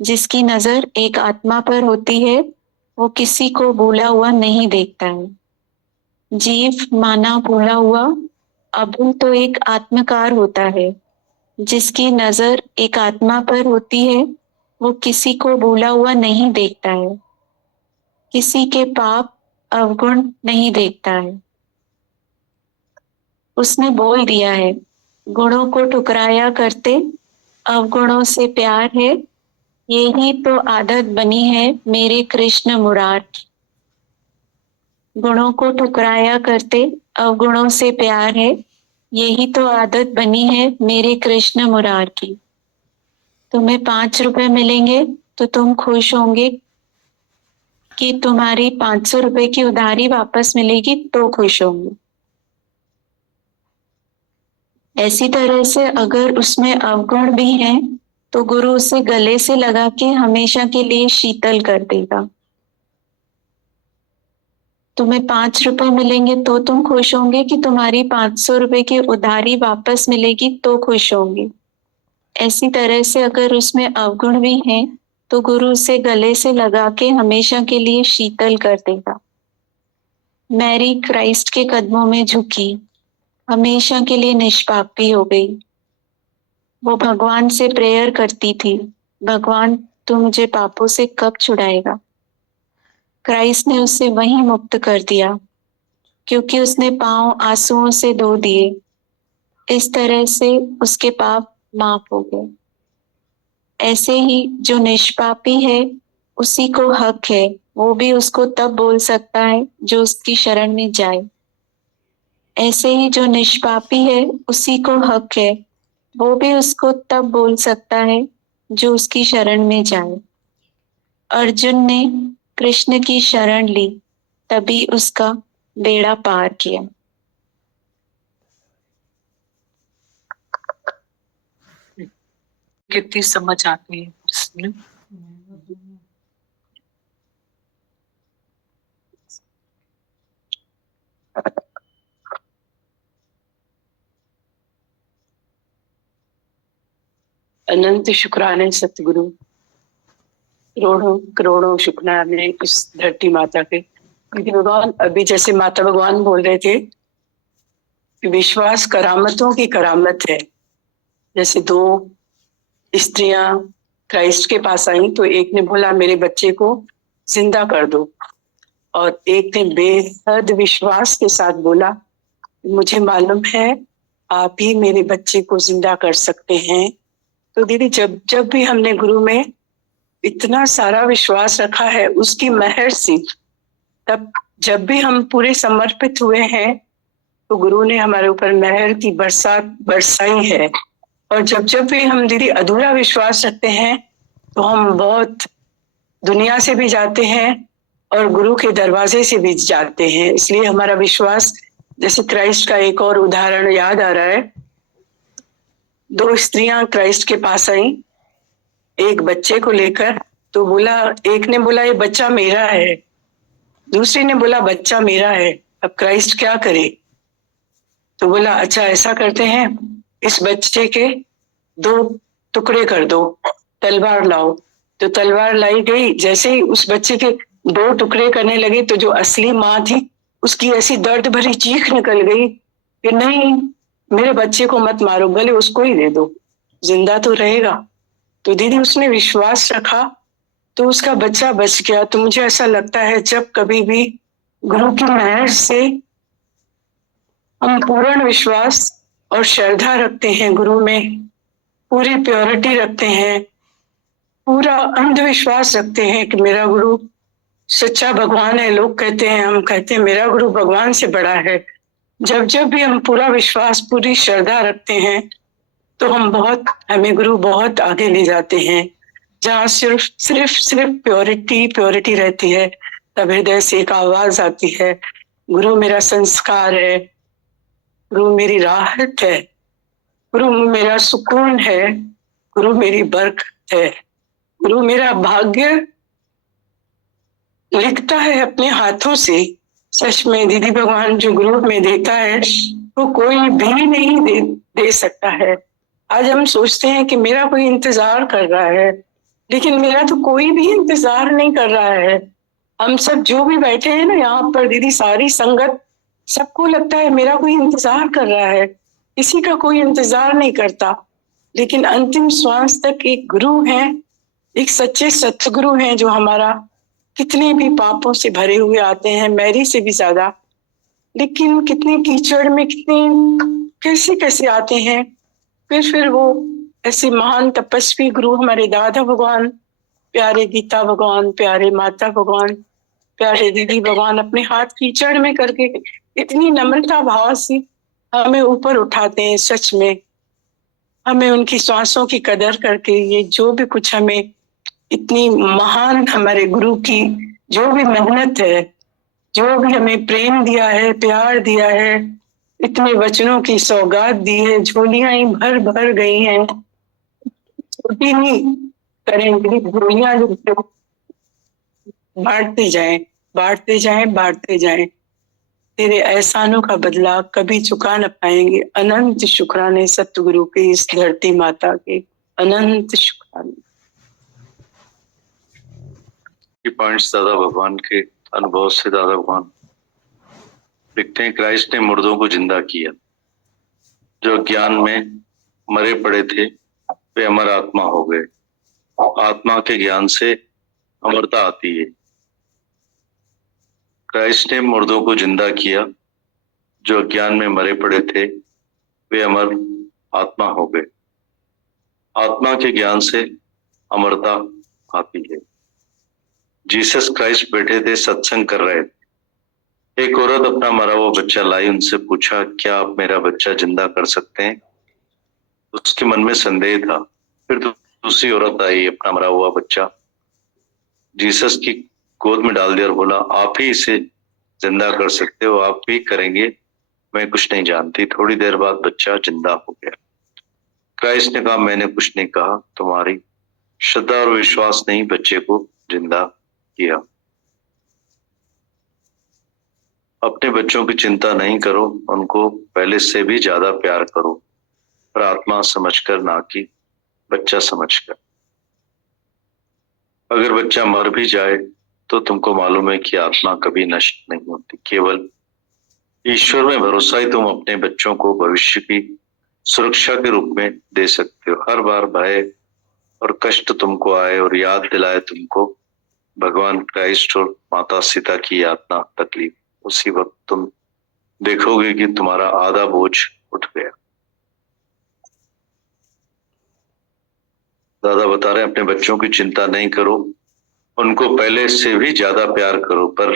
जिसकी नजर एक आत्मा पर होती है, वो किसी को भूला हुआ नहीं देखता है। जीव माना भूला हुआ। अबुल तो एक आत्मकार होता है, जिसकी नजर एक आत्मा पर होती है, वो किसी को भूला हुआ नहीं देखता है, किसी के पाप अवगुण नहीं देखता है। उसने बोल दिया है, गुणों को ठुकराया करते, अवगुणों से प्यार है, यही तो आदत बनी है मेरे कृष्ण मुरार की। गुणों को ठुकराया करते, अवगुणों से प्यार है, यही तो आदत बनी है मेरे कृष्ण मुरार की। तुम्हें 5 रुपए मिलेंगे तो तुम खुश होंगे कि तुम्हारी 500 रुपए की उधारी वापस मिलेगी तो खुश होंगे। ऐसी तरह से अगर उसमें अवगुण भी हैं तो गुरु उसे गले से लगा के हमेशा के लिए शीतल कर देगा। तुम्हें 5 रुपए मिलेंगे तो तुम खुश होंगे कि तुम्हारी 500 रुपए की उधारी वापस मिलेगी तो खुश होंगे। ऐसी तरह से अगर उसमें अवगुण भी हैं तो गुरु उसे गले से लगा के हमेशा के लिए शीतल कर देगा। मैरी क्राइस्ट के कदमों में झुकी, हमेशा के लिए निष्पापी हो गई। वो भगवान से प्रेयर करती थी, भगवान तू मुझे पापों से कब छुड़ाएगा? क्राइस्ट ने उसे वहीं मुक्त कर दिया, क्योंकि उसने पांव आंसुओं से धो दिए। इस तरह से उसके पाप माफ हो गए। ऐसे ही जो निष्पापी है उसी को हक है, वो भी उसको तब बोल सकता है जो उसकी शरण में जाए। ऐसे ही जो निष्पापी है उसी को हक है, वो भी उसको तब बोल सकता है जो उसकी शरण में जाए। अर्जुन ने कृष्ण की शरण ली, तभी उसका बेड़ा पार किया। कितनी समझ आती है इसमें। अनंत शुक्राने सतगुरु, करोड़ों करोड़ों शुक्राने इस धरती माता के। क्योंकि भगवान अभी जैसे माता भगवान बोल रहे थे कि विश्वास करामतों की करामत है। जैसे 2 स्त्रियां क्राइस्ट के पास आई तो एक ने बोला मेरे बच्चे को जिंदा कर दो, और एक ने बेहद विश्वास के साथ बोला मुझे मालूम है आप ही मेरे बच्चे को जिंदा कर सकते हैं। तो दीदी जब जब भी हमने गुरु में इतना सारा विश्वास रखा है उसकी मेहर से, तब जब भी हम पूरे समर्पित हुए हैं तो गुरु ने हमारे ऊपर मेहर की बरसात बरसाई है। और जब जब भी हम दीदी अधूरा विश्वास रखते हैं तो हम बहुत दुनिया से भी जाते हैं और गुरु के दरवाजे से भी जाते हैं। इसलिए हमारा विश्वास, जैसे क्राइस्ट का एक और उदाहरण याद आ रहा है। 2 स्त्रियां क्राइस्ट के पास आई एक बच्चे को लेकर, तो बोला, एक ने बोला ये बच्चा मेरा है, दूसरी ने बोला बच्चा मेरा है, अब क्राइस्ट क्या करे? तो बोला अच्छा ऐसा करते हैं, इस बच्चे के 2 टुकड़े कर दो, तलवार लाओ तो तलवार लाई गई, जैसे ही उस बच्चे के 2 टुकड़े करने लगे तो जो असली माँ थी उसकी ऐसी दर्द भरी चीख निकल गई कि नहीं, मेरे बच्चे को मत मारो, भले उसको ही दे दो, जिंदा तो रहेगा। तो दीदी उसने विश्वास रखा तो उसका बच्चा बच गया। तो मुझे ऐसा लगता है जब कभी भी गुरु की मेहर से हम पूर्ण विश्वास और श्रद्धा रखते हैं, गुरु में पूरी प्योरिटी रखते हैं, पूरा अंधविश्वास रखते हैं कि मेरा गुरु सच्चा भगवान है। लोग कहते हैं, हम कहते हैं मेरा गुरु भगवान से बड़ा है। जब जब भी हम पूरा विश्वास, पूरी श्रद्धा रखते हैं तो हमें गुरु बहुत आगे ले जाते हैं। जहाँ सिर्फ प्योरिटी रहती है, तब हृदय से एक आवाज आती है, गुरु मेरा संस्कार है, गुरु मेरी राहत है, गुरु मेरा सुकून है, गुरु मेरी बरकत है, गुरु मेरा भाग्य लिखता है अपने हाथों से। सच में दीदी, भगवान जो गुरु में देता है वो कोई भी नहीं दे सकता है। आज हम सोचते हैं कि मेरा कोई इंतजार कर रहा है, लेकिन मेरा तो कोई भी इंतजार नहीं कर रहा है। हम सब जो भी बैठे हैं ना यहाँ पर दीदी, सारी संगत, सबको लगता है मेरा कोई इंतजार कर रहा है, किसी का कोई इंतजार नहीं करता। लेकिन अंतिम श्वास तक एक गुरु है, एक सच्चे सतगुरु हैं जो हमारा कितने भी पापों से भरे हुए आते हैं, मेरी से भी ज्यादा, लेकिन कितने कीचड़ में, कितने कैसे आते हैं, फिर वो ऐसे महान तपस्वी गुरु हमारे दादा भगवान, प्यारे गीता भगवान, प्यारे माता भगवान, प्यारे दीदी भगवान अपने हाथ कीचड़ में करके इतनी नम्रता भाव से हमें ऊपर उठाते हैं। सच में हमें उनकी सांसों की कदर करके, ये जो भी कुछ हमें इतनी महान हमारे गुरु की जो भी मेहनत है, जो भी हमें प्रेम दिया है, प्यार दिया है, इतने वचनों की सौगात दी है, झोलियां ही भर भर गई हैं, छोटी नहीं करेंगे झोलियां, जो बांटते जाएं। तेरे एहसानों का बदला कभी चुका न पाएंगे। अनंत शुक्राने सतगुरु के, इस धरती माता के अनंत शुक्राने। ये पॉइंट्स दादा भगवान के अनुभव से दादा भगवान लिखते हैं, क्राइस्ट ने मुर्दों को जिंदा किया, जो ज्ञान में मरे पड़े थे वे अमर आत्मा हो गए। आत्मा के ज्ञान से अमरता आती है। क्राइस्ट ने मुर्दों को जिंदा किया, जो अज्ञान में मरे पड़े थे वे अमर आत्मा हो गए। आत्मा के ज्ञान से अमरता आती है। जीसस क्राइस्ट बैठे थे, सत्संग कर रहे थे। एक औरत अपना मरा हुआ बच्चा लाई, उनसे पूछा, क्या आप मेरा बच्चा जिंदा कर सकते हैं? उसके मन में संदेह था। फिर दूसरी औरत आई, अपना मरा हुआ बच्चा जीसस की गोद में डाल दिया और बोला, आप ही इसे जिंदा कर सकते हो, आप भी करेंगे, मैं कुछ नहीं जानती। थोड़ी देर बाद बच्चा जिंदा हो गया। क्राइस्ट ने कहा, मैंने कुछ नहीं कहा, तुम्हारी श्रद्धा और विश्वास ने बच्चे को जिंदा किया। अपने बच्चों की चिंता नहीं करो, उनको पहले से भी ज्यादा प्यार करो, पर आत्मा समझकर, ना कि बच्चा समझकर। अगर बच्चा मर भी जाए तो तुमको मालूम है कि आत्मा कभी नष्ट नहीं होती। केवल ईश्वर में भरोसा ही तुम अपने बच्चों को भविष्य की सुरक्षा के रूप में दे सकते हो। हर बार भय और कष्ट तुमको आए और याद दिलाए तुमको भगवान क्राइस्ट और माता सीता की यातना, तकलीफ, उसी वक्त तुम देखोगे कि तुम्हारा आधा बोझ उठ गया। दादा बता रहे हैं, अपने बच्चों की चिंता नहीं करो, उनको पहले से भी ज्यादा प्यार करो, पर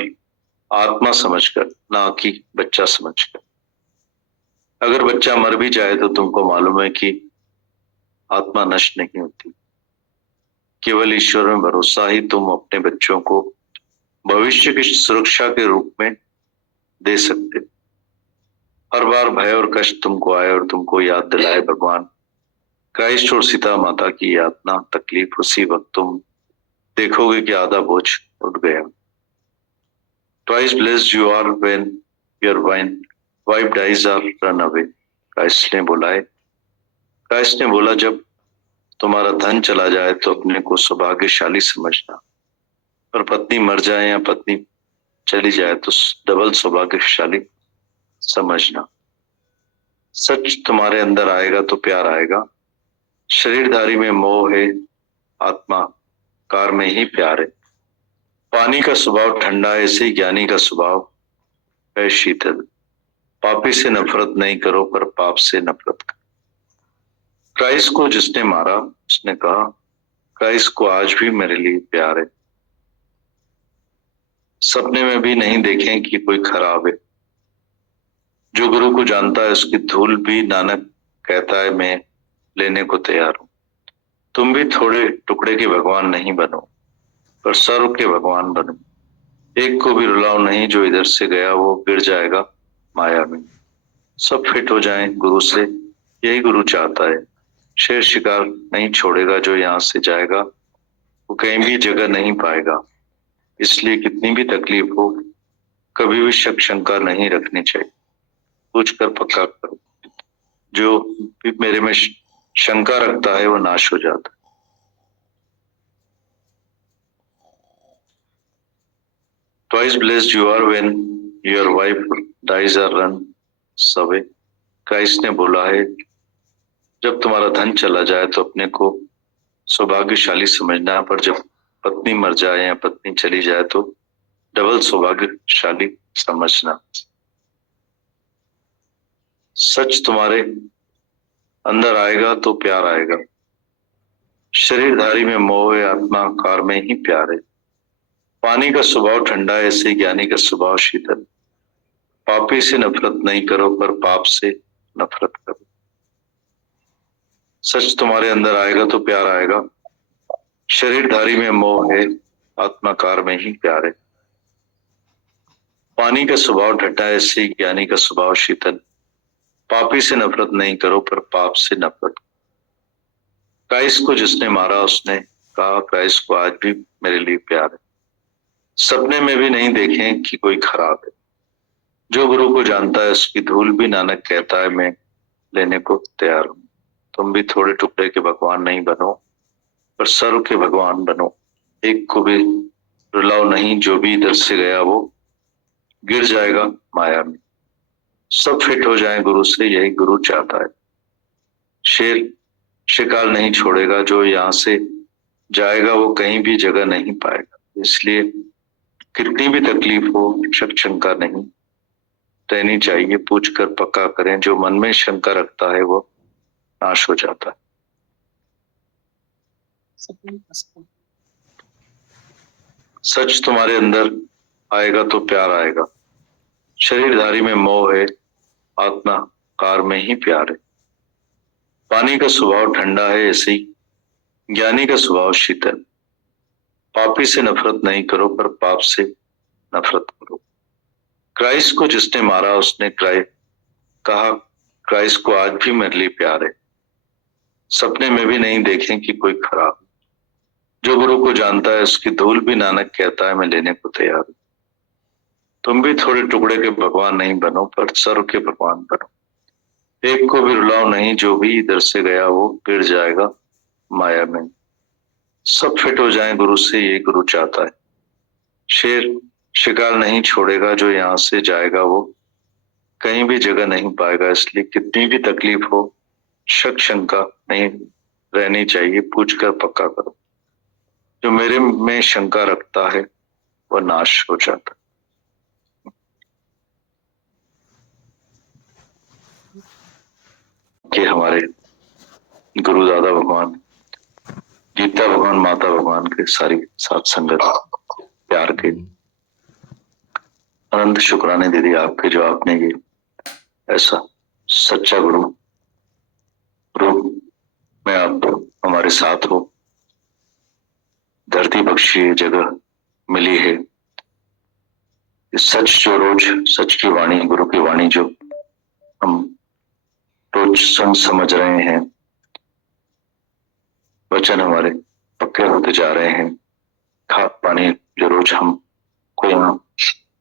आत्मा समझकर, ना कि बच्चा समझकर। अगर बच्चा मर भी जाए तो तुमको मालूम है कि आत्मा नष्ट नहीं होती। केवल ईश्वर में भरोसा ही तुम अपने बच्चों को भविष्य की सुरक्षा के रूप में दे सकते। हर बार भय और कष्ट तुमको आए और तुमको याद दिलाए भगवान क्राइस्ट और सीता माता की यातना, तकलीफ, उसी वक्त तुम देखोगे कि आधा बोझ उठ गया। Twice blessed you are when your wife dies or run away। Christ ने बोला, जब तुम्हारा धन चला जाए तो अपने को सौभाग्यशाली समझना, और पत्नी मर जाए या पत्नी चली जाए तो डबल सौभाग्यशाली समझना। सच तुम्हारे अंदर आएगा तो प्यार आएगा। शरीरधारी में मोह है, आत्मा कार में ही प्यार है। पानी का स्वभाव ठंडा है, ऐसे ही ज्ञानी का स्वभाव है शीतल। पापी से नफरत नहीं करो पर पाप से नफरत करो। क्राइस्ट को जिसने मारा उसने कहा, क्राइस्ट को आज भी मेरे लिए प्यार है। सपने में भी नहीं देखें कि कोई खराब है। जो गुरु को जानता है उसकी धूल भी नानक कहता है मैं लेने को तैयार हूं। तुम भी थोड़े टुकड़े के भगवान नहीं बनो पर सर्व के भगवान बनो। एक को भी रुलाओ नहीं, जो इधर से गया वो गिर जाएगा माया में। सब फिट हो जाएं गुरु से, यही गुरु चाहता है। शेर शिकार नहीं छोड़ेगा, जो यहाँ से जाएगा वो कहीं भी जगह नहीं पाएगा। इसलिए कितनी भी तकलीफ हो कभी भी शक शंका नहीं रखनी चाहिए, पूछ कर पक्का करो। जो भी मेरे में शंका रखता है वो नाश हो जाता है। Twice blessed you are when your wife dies or runs away. Christ ने बोला है, जब तुम्हारा धन चला जाए तो अपने को सौभाग्यशाली समझना, पर जब पत्नी मर जाए या पत्नी चली जाए तो डबल सौभाग्यशाली समझना। सच तुम्हारे अंदर आएगा तो प्यार आएगा। शरीरधारी में मोह है, आत्मा कार में ही प्यार है। पानी का स्वभाव ठंडा है, ऐसे ज्ञानी का स्वभाव शीतल। पापी से नफरत नहीं करो पर पाप से नफरत करो। सच तुम्हारे अंदर आएगा तो प्यार आएगा। शरीरधारी में मोह है, आत्माकार में ही प्यार है। पानी का स्वभाव ठंडा है, ऐसे ज्ञानी का स्वभाव शीतल। पापी से नफरत नहीं करो पर पाप से नफरत। क्राइस्ट को जिसने मारा उसने कहा, क्राइस्ट को आज भी मेरे लिए प्यार है। सपने में भी नहीं देखें कि कोई खराब है। जो गुरु को जानता है उसकी धूल भी नानक कहता है मैं लेने को तैयार हूं। तुम भी थोड़े टुकड़े के भगवान नहीं बनो पर सर्व के भगवान बनो। एक को भी रुलाओ नहीं, जो भी इधर से गया वो गिर जाएगा माया में। सब फिट हो जाए गुरु से, यही गुरु चाहता है। शेर शिकार नहीं छोड़ेगा, जो यहाँ से जाएगा वो कहीं भी जगह नहीं पाएगा। इसलिए कितनी भी तकलीफ हो शक शंका नहीं रहनी चाहिए, पूछ कर पक्का करें। जो मन में शंका रखता है वो नाश हो जाता है। सच तुम्हारे अंदर आएगा तो प्यार आएगा। शरीरधारी में मोह है, आत्मा कार में ही प्यार है। पानी का स्वभाव ठंडा है, ऐसे ही ज्ञानी का स्वभाव शीतल। पापी से नफरत नहीं करो पर पाप से नफरत करो। क्राइस्ट को जिसने मारा उसने कहा, क्राइस्ट को आज भी मेरे लिए प्यार है। सपने में भी नहीं देखें कि कोई खराब। जो गुरु को जानता है उसकी धूल भी नानक कहता है मैं लेने को तैयार हूं। तुम भी थोड़े टुकड़े के भगवान नहीं बनो पर सर्व के भगवान बनो। एक को भी रुलाओ नहीं, जो भी इधर से गया वो गिर जाएगा माया में। सब फिट हो जाएं गुरु से, ये गुरु चाहता है। शेर शिकार नहीं छोड़ेगा, जो यहाँ से जाएगा वो कहीं भी जगह नहीं पाएगा। इसलिए कितनी भी तकलीफ हो शक शंका नहीं रहनी चाहिए, पूछ कर पक्का करो। जो मेरे में शंका रखता है वह नाश हो जाता है। कि हमारे गुरु दादा भगवान, गीता भगवान, माता भगवान के सारी साथ संगत प्यार के अनंत शुक्राने दीदी आपके, जो आपने ये ऐसा सच्चा गुरु रूप में आप हमारे साथ हो। धरती बख्शी ये जगह मिली है। सच जो रोज सच की वाणी, गुरु की वाणी जो हम रोज समझ रहे हैं, वचन हमारे पक्के होते जा रहे हैं। खाद पानी जो रोज हमको यहाँ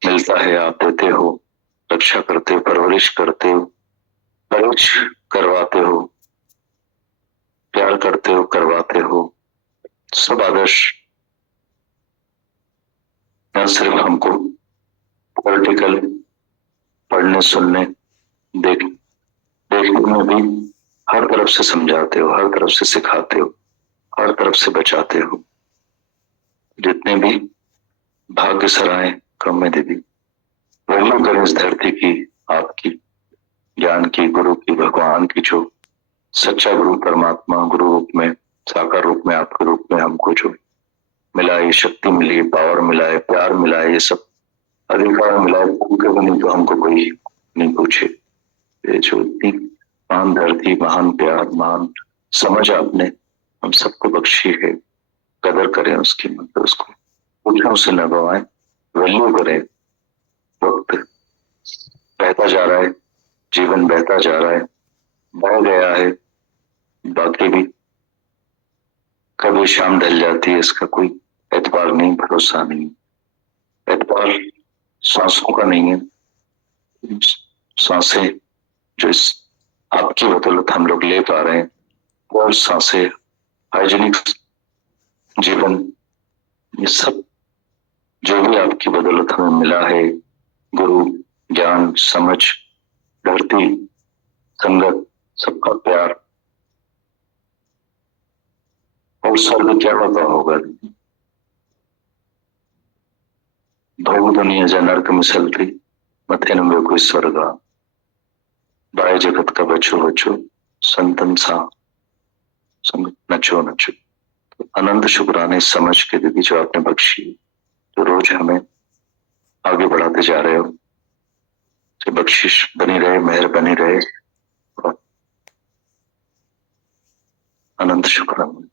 मिलता है, आप देते हो, रक्षा करते हो, परवरिश करते हो, परवरिश करवाते हो। प्यार करते हो, करवाते हो, सब आदर्श न सिर्फ हमको पॉलिटिकल पढ़ने, सुनने, देखने में भी हर तरफ से समझाते हो, हर तरफ से सिखाते हो, हर तरफ से बचाते हो। जितने भी भाग्य सराय कम है दीदी, वही करें इस धरती की, आपकी ज्ञान की, गुरु की, भगवान की, जो सच्चा गुरु परमात्मा गुरु रूप में, साकार रूप में, आपके रूप में हमको जो मिला है, शक्ति मिली है, पावर मिला है, प्यार मिला है, ये सब अधिकार मिला है, भूखे बनी तो हमको कोई नहीं पूछे। ये जो इतनी महान धरती, महान प्यार, महान समझ आपने हम सबको बख्शी है, कदर करें उसकी, मतलब उसको पूछें, उसे न गवाएं, वैल्यू करें। वक्त बहता जा रहा है, जीवन बहता जा रहा है, बह गया है, बाकी भी कभी शाम ढल जाती है, इसका कोई एतबार नहीं, भरोसा नहीं। एतबार सांसों का नहीं है, सांसें जो इस आपकी बदौलत हम लोग ले पा रहे हैं, वो सांसें, हाइजीनिक जीवन, ये सब जो भी आपकी बदौलत हमें मिला है, गुरु, ज्ञान, समझ, धरती, संगत, सबका प्यार, और स्वर्ग क्या होता होगा। भव दुनिया जा नरक मिसलती, मथे न कोई स्वर्गा, बाय जगत का बचो बचो, संतन सा संग नचो नचो। तो अनंत शुक्राने समझ के दीदी जो आपने बख्शी, जो रोज हमें आगे बढ़ाते जा रहे हो, तो बख्शिश बनी रहे, मेहर बनी रहे, और अनंत शुक्राने।